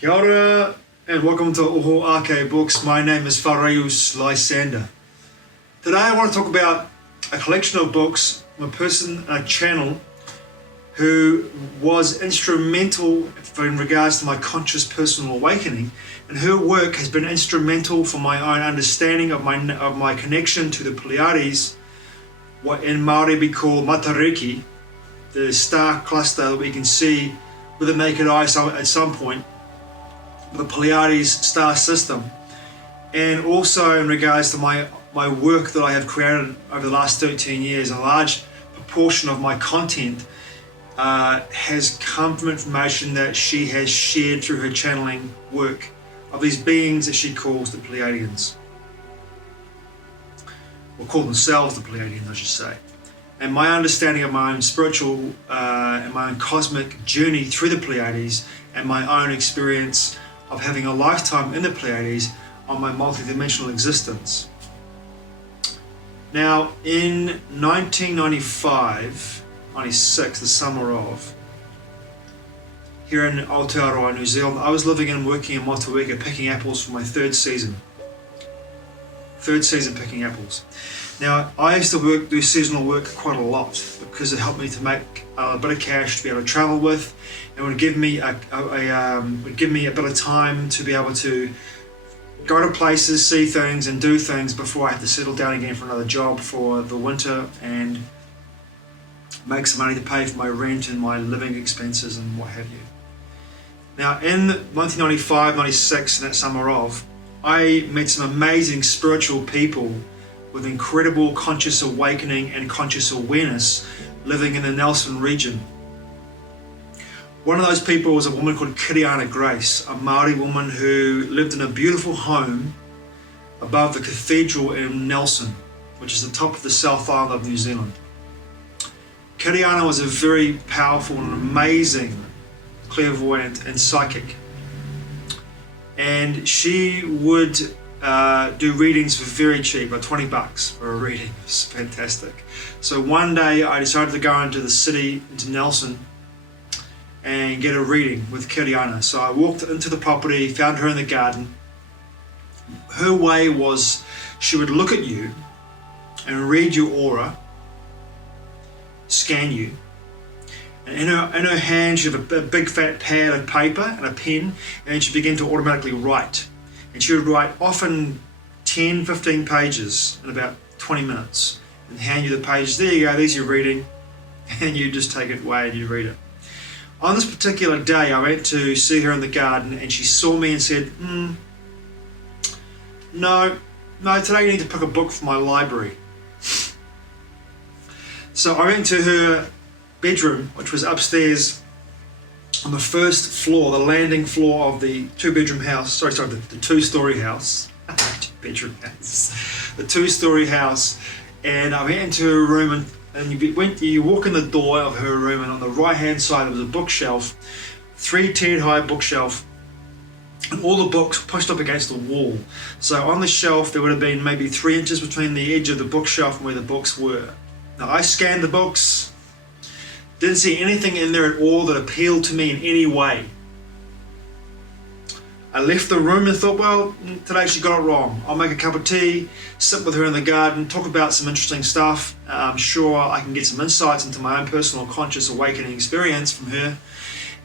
Kia ora and welcome to Oho Ake Books. My name is Whareus Lysander. Today I want to talk about a collection of books from a person, a channel, who was instrumental in regards to my conscious personal awakening, and her work has been instrumental for my own understanding of my connection to the Pleiades, what in Māori we call Matariki, the star cluster that we can see with the naked eye at some point, the Pleiades star system, and also in regards to my work that I have created over the last 13 years. A large proportion of my content has come from information that she has shared through her channeling work of these beings that she calls the Pleiadians, or call themselves the Pleiadians, I should say. And my understanding of my own spiritual and my own cosmic journey through the Pleiades, and my own experience of having a lifetime in the Pleiades on my multidimensional existence. Now, in 1995, 96, the summer of, here in Aoteaora, New Zealand, I was living and working in Motueka picking apples for my third season picking apples. Now, I used to do seasonal work quite a lot because it helped me to make a bit of cash to be able to travel with, and would give me a bit of time to be able to go to places, see things and do things before I had to settle down again for another job for the winter and make some money to pay for my rent and my living expenses and what have you. Now, in 1995, 96, in that summer of, I met some amazing spiritual people with incredible conscious awakening and conscious awareness living in the Nelson region. One of those people was a woman called Kiriana Grace, a Māori woman who lived in a beautiful home above the cathedral in Nelson, which is the top of the South Island of New Zealand. Kiriana was a very powerful and amazing clairvoyant and psychic, and she would do readings for very cheap, about $20 for a reading. It was fantastic. So one day I decided to go into the city, into Nelson, and get a reading with Kiriana. So I walked into the property, found her in the garden. Her way was she would look at you and read your aura, scan you, and in her hand she had a big fat pad of paper and a pen, and she'd begin to automatically write. And she would write often 10, 15 pages in about 20 minutes and hand you the pages. There you go, there's your reading, and you just take it away and you read it. On this particular day, I went to see her in the garden, and she saw me and said, no, today you need to pick a book from my library. So I went to her bedroom, which was upstairs on the first floor, the landing floor of the two-bedroom house. The two-story house. Two-bedroom house. The two-story house. And I went into her room, and you walk in the door of her room, and on the right-hand side there was a bookshelf, 3-tiered high bookshelf, and all the books pushed up against the wall. So on the shelf there would have been maybe 3 inches between the edge of the bookshelf and where the books were. Now I scanned the books, didn't see anything in there at all that appealed to me in any way. I left the room and thought, well, today she got it wrong. I'll make a cup of tea, sit with her in the garden, talk about some interesting stuff. I'm sure I can get some insights into my own personal conscious awakening experience from her,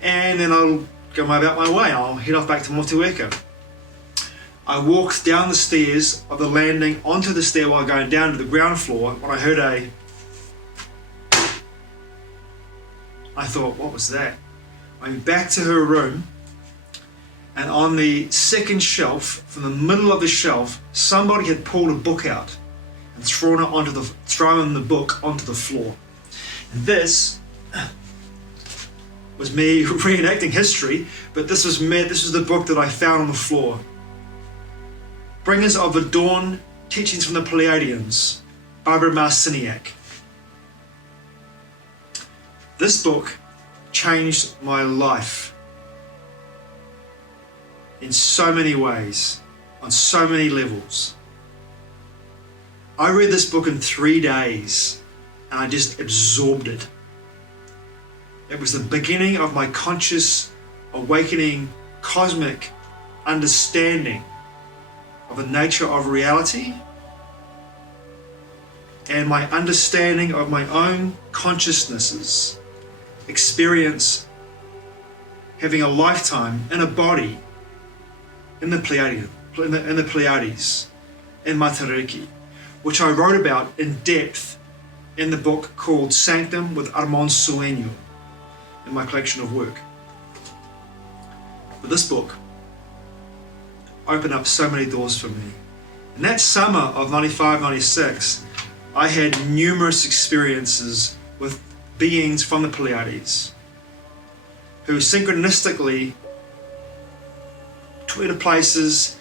and then I'll go about my way. I'll head off back to Motueka. I walked down the stairs of the landing onto the stairwell going down to the ground floor when I heard I thought, what was that? I went back to her room, and on the second shelf, from the middle of the shelf, somebody had pulled a book out and thrown the book onto the floor. And this was me reenacting history, but this was the book that I found on the floor. Bringers of the Dawn, Teachings from the Pleiadians, Barbara Marciniak. This book changed my life in so many ways, on so many levels. I read this book in 3 days and I just absorbed it. It was the beginning of my conscious awakening cosmic understanding of the nature of reality and my understanding of my own consciousness's experience having a lifetime in a body in the Pleiades, in Matariki, which I wrote about in depth in the book called Sanctum with Armand Sueño in my collection of work. But this book opened up so many doors for me. In that summer of 95, 96, I had numerous experiences with beings from the Pleiades who synchronistically took me to places,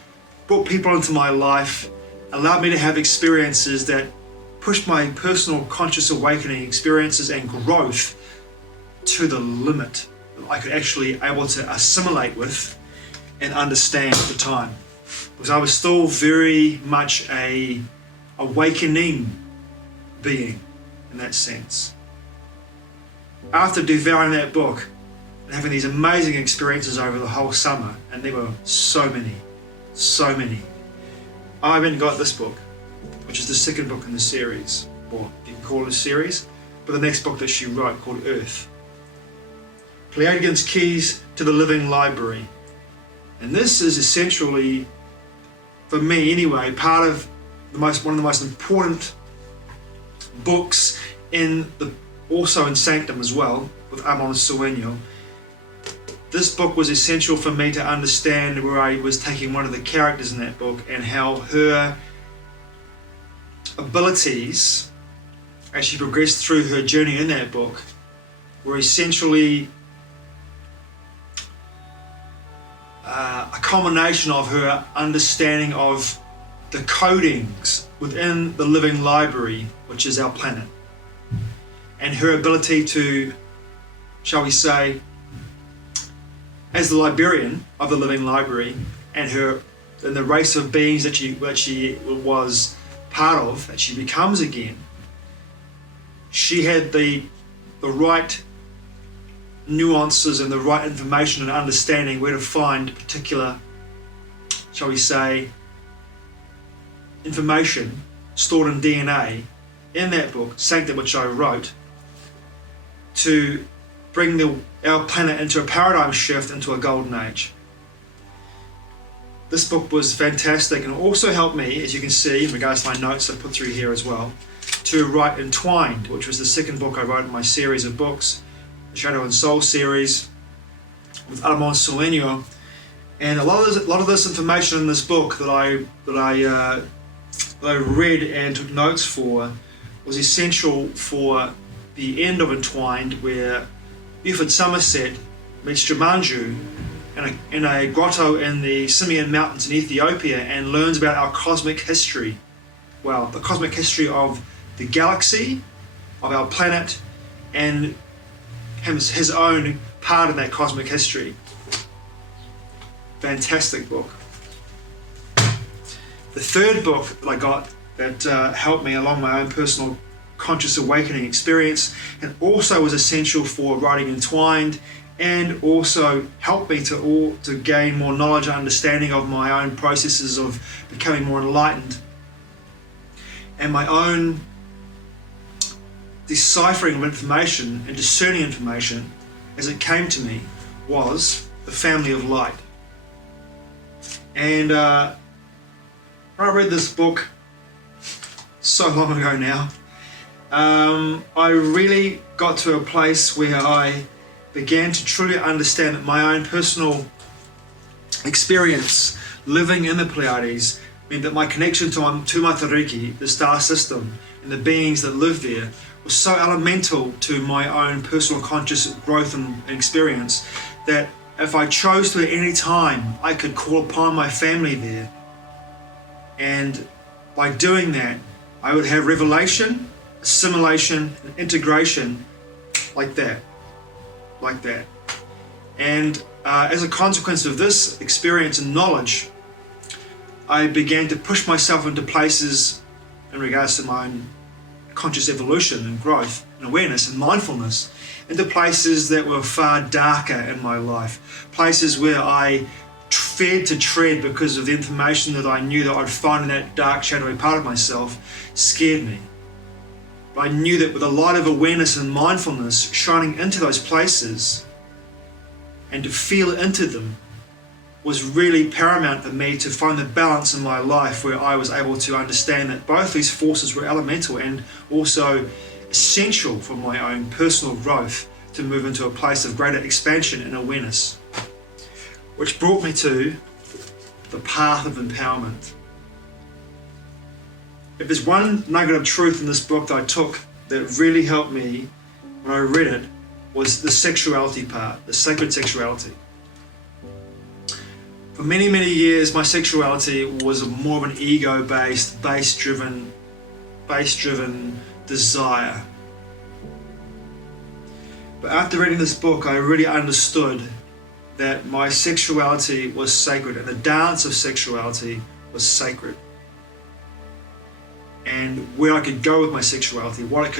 brought people into my life, allowed me to have experiences that pushed my personal conscious awakening experiences and growth to the limit that I could actually able to assimilate with and understand at the time. Because I was still very much a awakening being in that sense. After devouring that book and having these amazing experiences over the whole summer, and there were so many, I went and got this book, which is the second book in the series, or you can call it a series, but the next book that she wrote called Earth. Pleiadians Keys to the Living Library. And this is essentially, for me anyway, part of one of the most important books also in Sanctum as well, with Armand Sueño. This book was essential for me to understand where I was taking one of the characters in that book and how her abilities, as she progressed through her journey in that book, were essentially a culmination of her understanding of the codings within the living library, which is our planet, and her ability to, shall we say, as the librarian of the living library, and the race of beings that she was part of, that she becomes again, she had the right nuances and the right information and understanding where to find particular, shall we say, information stored in DNA in that book, Sanctum, which I wrote, to bring our planet into a paradigm shift, into a golden age. This book was fantastic and also helped me, as you can see in regards to my notes I put through here as well, to write Entwined, which was the second book I wrote in my series of books, the Shadow and Soul series with Armand Sueño. And a lot of this information in this book that I read and took notes for was essential for the end of Entwined, where Buford Somerset meets Jumanji in a grotto in the Simeon Mountains in Ethiopia and learns about our cosmic history. Well, the cosmic history of the galaxy, of our planet, and his own part in that cosmic history. Fantastic book. The third book that I got that helped me along my own personal conscious awakening experience, and also was essential for writing Entwined, and also helped me to gain more knowledge and understanding of my own processes of becoming more enlightened, and my own deciphering of information and discerning information as it came to me, was the Family of Light. And I read this book so long ago now. I really got to a place where I began to truly understand that my own personal experience living in the Pleiades meant that my connection to Matariki, the star system, and the beings that live there was so elemental to my own personal conscious growth and experience that if I chose to at any time, I could call upon my family there. And by doing that, I would have revelation, assimilation, and integration like that. And as a consequence of this experience and knowledge, I began to push myself into places in regards to my own conscious evolution and growth and awareness and mindfulness, into places that were far darker in my life, places where I feared to tread because of the information that I knew that I'd find in that dark, shadowy part of myself scared me. But I knew that with a light of awareness and mindfulness shining into those places and to feel into them was really paramount for me to find the balance in my life where I was able to understand that both these forces were elemental and also essential for my own personal growth to move into a place of greater expansion and awareness. Which brought me to the path of empowerment. If there's one nugget of truth in this book that I took that really helped me when I read it, was the sexuality part, the sacred sexuality. For many, many years, my sexuality was more of an ego-based, base-driven desire. But after reading this book, I really understood that my sexuality was sacred and the dance of sexuality was sacred. And where I could go with my sexuality, what it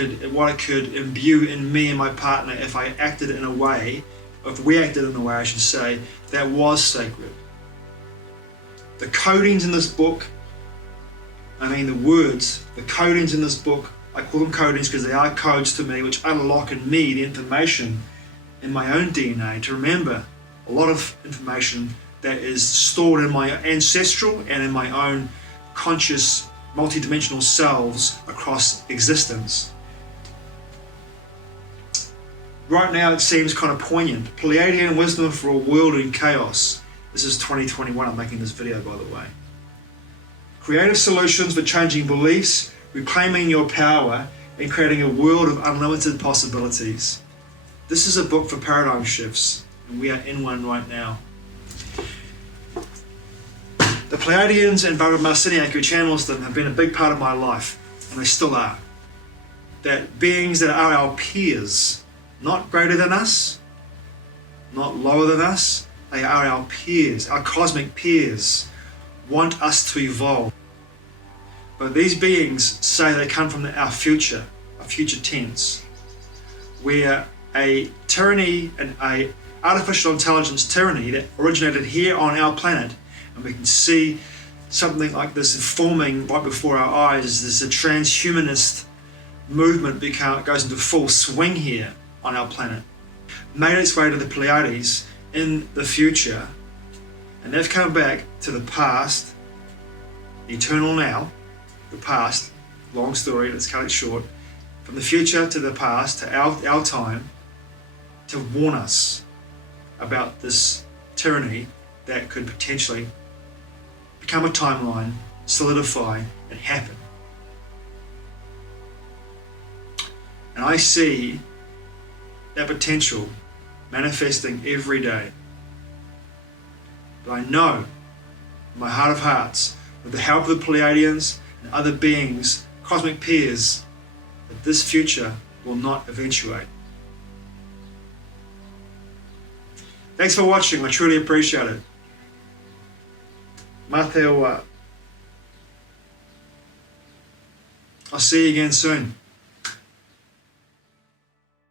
could imbue in me and my partner if I acted in a way, if we acted in a way I should say, that was sacred. The codings in this book, the codings in this book, I call them codings because they are codes to me which unlock in me the information in my own DNA to remember a lot of information that is stored in my ancestral and in my own conscious multidimensional selves across existence. Right now it seems kind of poignant. Pleiadian wisdom for a world in chaos. This is 2021, I'm making this video by the way. Creative solutions for changing beliefs, reclaiming your power, and creating a world of unlimited possibilities. This is a book for paradigm shifts, and we are in one right now. The Pleiadians and Barbara Marciniak, who channels them, have been a big part of my life, and they still are. That beings that are our peers, not greater than us, not lower than us, they are our peers, our cosmic peers, want us to evolve. But these beings say they come from our future tense, where a tyranny and a artificial intelligence tyranny that originated here on our planet, and we can see something like this forming right before our eyes as a transhumanist movement goes into full swing here on our planet, made its way to the Pleiades in the future, and they've come back to the past, the eternal now, the past, long story, let's cut it short, from the future to the past, to our time, to warn us about this tyranny that could potentially become a timeline, solidify, and happen. And I see that potential manifesting every day. But I know, in my heart of hearts, with the help of the Pleiadians and other beings, cosmic peers, that this future will not eventuate. Thanks for watching, I truly appreciate it. Aoteaora. I'll see you again soon.